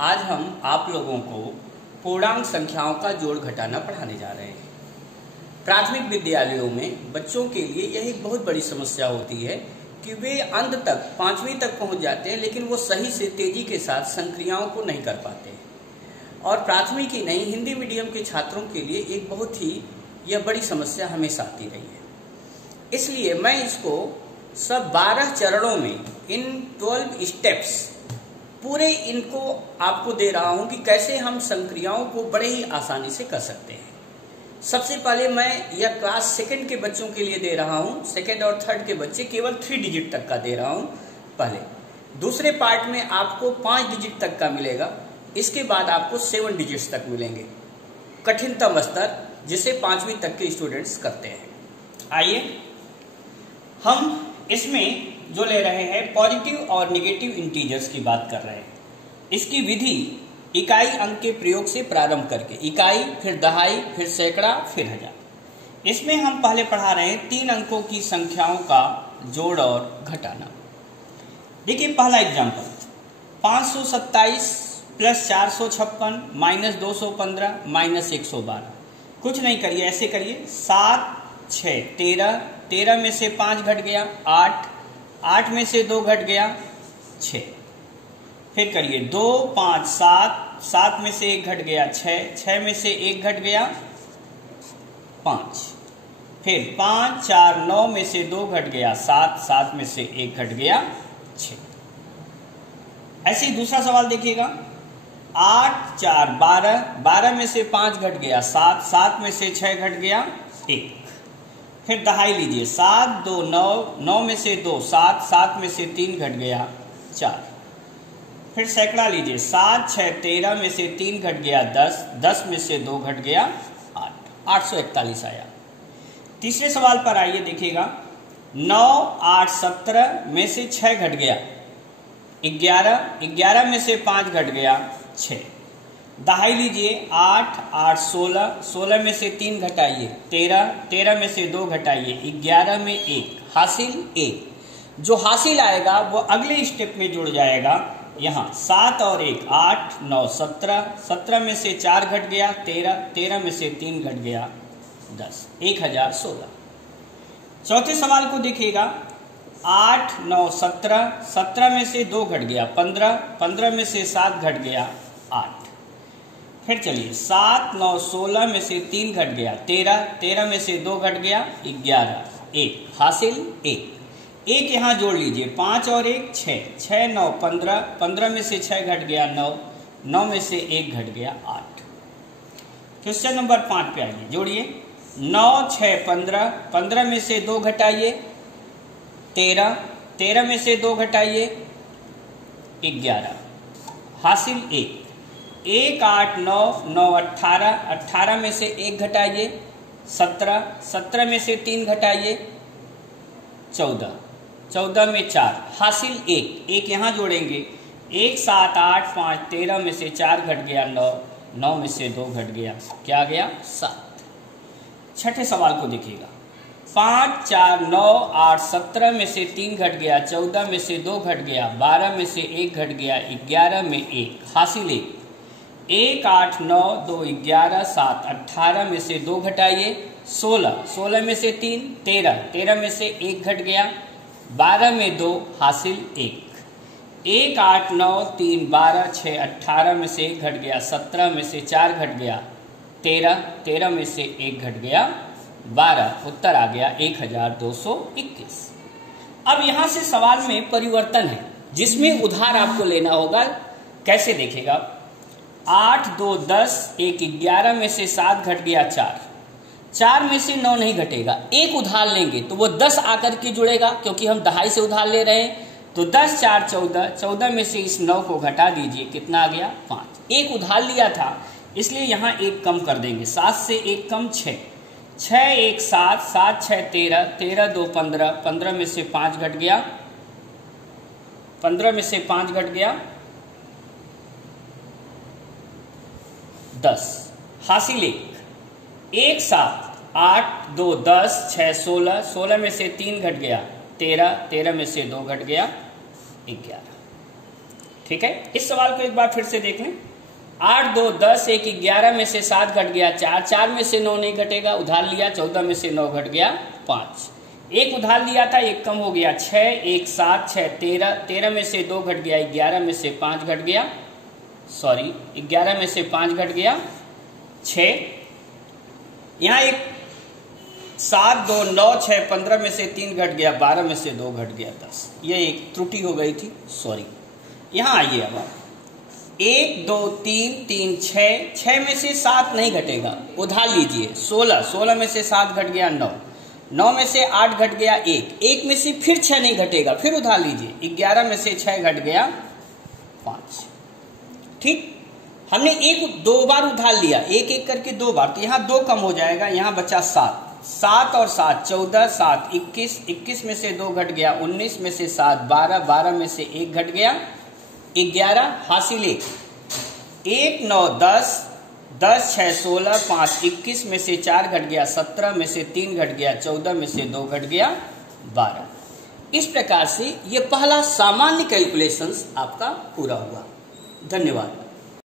आज हम आप लोगों को पूर्णांक संख्याओं का जोड़ घटाना पढ़ाने जा रहे हैं। प्राथमिक विद्यालयों में बच्चों के लिए यह एक बहुत बड़ी समस्या होती है कि वे अंत तक 5वीं तक पहुंच जाते हैं, लेकिन वो सही से तेजी के साथ संक्रियाओं को नहीं कर पाते। और प्राथमिक ही नहीं, हिंदी मीडियम के छात्रों के लिए एक बहुत ही यह बड़ी समस्या हमेशा आती रही है। इसलिए मैं इसको सब 12 चरणों में इन 12 स्टेप्स पूरे इनको आपको दे रहा हूं कि कैसे हम संक्रियाओं को बड़े ही आसानी से कर सकते हैं। सबसे पहले मैं यह क्लास सेकंड के बच्चों के लिए दे रहा हूं। सेकंड और थर्ड के बच्चे केवल 3 डिजिट तक का दे रहा हूं पहले। दूसरे पार्ट में आपको 5 डिजिट तक का मिलेगा। इसके बाद आपको 7 डिजिट्स तक मिलेंगे, कठिनतम स्तर जिसे 5वीं तक के स्टूडेंट्स करते हैं। आइए हम इसमें जो ले रहे हैं पॉजिटिव और नेगेटिव इंटीजर्स की बात कर रहे हैं। इसकी विधि इकाई अंक के प्रयोग से प्रारंभ करके इकाई, फिर दहाई, फिर सैकड़ा, फिर हजार। इसमें हम पहले पढ़ा रहे हैं 3 अंकों की संख्याओं का जोड़ और घटाना। देखिए पहला एग्जांपल, 527 प्लस 456 माइनस 215 माइनस 112। कुछ नहीं करिए, ऐसे करिए 7 6 13, 13 में से 5 घट गया 8, 8 में से 2 घट गया 6। फिर करिए 2 5 7, 7 में से 1 घट गया 6, 6 में से 1 घट गया 5। फिर 5 4 9 में से 2 घट गया 7, 7 में से 1 घट गया 6। ऐसे ही दूसरा सवाल देखिएगा, 8 4 12, 12 में से 5 घट गया 7, 7 में से 6 घट गया 1। फिर दहाई लीजिए, 7 2 9, 9 में से 2 7, 7 में से 3 घट गया 4। फिर सैकड़ा लीजिए, 7 6 13 में से 3 घट गया 10, 10 में से 2 घट गया 8, 841 आया। तीसरे सवाल पर आइए देखिएगा, 9 8 17 में से 6 घट गया 11, 11 में से 5 घट गया 6। दहाई लीजिए, 8 8 16, 16 में से 3 घटाइए 13, 13 में से 2 घटाइए 11 में 1, हासिल 1। जो हासिल आएगा वो अगले स्टेप में जुड़ जाएगा। यहाँ 7 और 1 8 9 17, 17 में से 4 घट गया 13, 13 में से 3 घट गया 10, 1016। चौथे सवाल को देखिएगा, 8 9 17, 17 में से 2 घट गया 15, 15 में से 7 घट गया 8। फिर चलिए 7 9 16 में से 3 घट गया 13, 13 में से 2 घट गया 11, 1, हासिल 1। 1 यहाँ जोड़ लीजिए, 5 और 1 6, 6 9 15, 15 में से 6 घट गया 9, 9 में से 1 घट गया 8। क्वेश्चन नंबर 5 पे आइए, जोड़िए, 9 6 15, 15 में से 2 घटाइए 13, 13 में से 2 घटाइए 11, हासिल 1। 1 8 9 9 18, 18 में से 1 घटाइए 17, 17 में से 3 घटाइए 14, 14 में 4, हासिल 1। 1 यहाँ जोड़ेंगे, 1 7 8 5, 13 में से 4 घट गया 9, 9 में से 2 घट गया, क्या आ गया 7। छठे सवाल को देखिएगा, 5 4 9 8 17 में से 3 घट गया 14 में से 2 घट गया 12 में से 1 घट गया 11 में 1, हासिल 1। 1 8 9 2 11 7, 18 में से 2 घटाइए 16, 16 में से 3 13, 13 में से 1 घट गया 12 में 2, हासिल 1। 1 8 9 3 12 6, 18 में से 1 घट गया 17 में से 4 घट गया 13, 13 में से 1 घट गया 12, उत्तर आ गया 1221। अब यहां से सवाल में परिवर्तन है जिसमें उधार आपको लेना होगा। कैसे देखेगा, 8 2 10, 1 11 में से 7 घट गया 4, 4 में से 9 नहीं घटेगा, एक उधार लेंगे तो वो 10 आकर के जुड़ेगा, क्योंकि हम दहाई से उधार ले रहे हैं। तो 10 4 14, 14 में से इस 9 को घटा दीजिए, कितना आ गया 5। एक उधार लिया था इसलिए यहाँ 1 कम कर देंगे, 7 से 1 कम 6, 6 1 7, 7 6 13, 13 2 15, 15 में से 5 घट गया 15 में से 5 घट गया 10, हासिल 1। 1 7 8 2 10, 6 16, 16 में से 3 घट गया 13, 13 में से 2 घट गया 11। ठीक है, इस सवाल को एक बार फिर से देख लें। 8 2 10, 1 11 में से 7 घट गया 4, 4 में से 9 नहीं घटेगा, उधार लिया 14 में से 9 घट गया 5, एक उधार लिया था, एक कम हो गया 6, 1 7 6 13, 13 में से 2 घट गया 11 में से 5 घट गया, सॉरी 11 में से 5 घट गया 6, यहाँ एक 7 2 9 6 15 में से 3 घट गया 12 में से 2 घट गया 10, ये एक त्रुटि हो गई थी, सॉरी। यहाँ आइए अब 1 2 3 3 6, 6 में से 7 नहीं घटेगा, उधार लीजिए 16, 16 में से 7 घट गया 9, 9 में से 8 घट गया 1, 1 में से फिर 6 नहीं घटेगा, फिर उधार लीजिए 11 में से 6 घट गया 5। ठीक, हमने एक 2 बार उधार लिया, एक एक करके 2 बार, तो यहाँ 2 कम हो जाएगा, यहाँ बचा 7, 7 और 7 14, 7 21, 21 में से 2 घट गया 19 में से 7 12, 12 में से 1 घट गया 11, हासिल 1 9 10, 10 6 16, 5 21 में से 4 घट गया 17 में से 3 घट गया 14 में से 2 घट गया 12। इस प्रकार से ये पहला सामान्य कैलकुलेशंस आपका पूरा हुआ। धन्यवाद।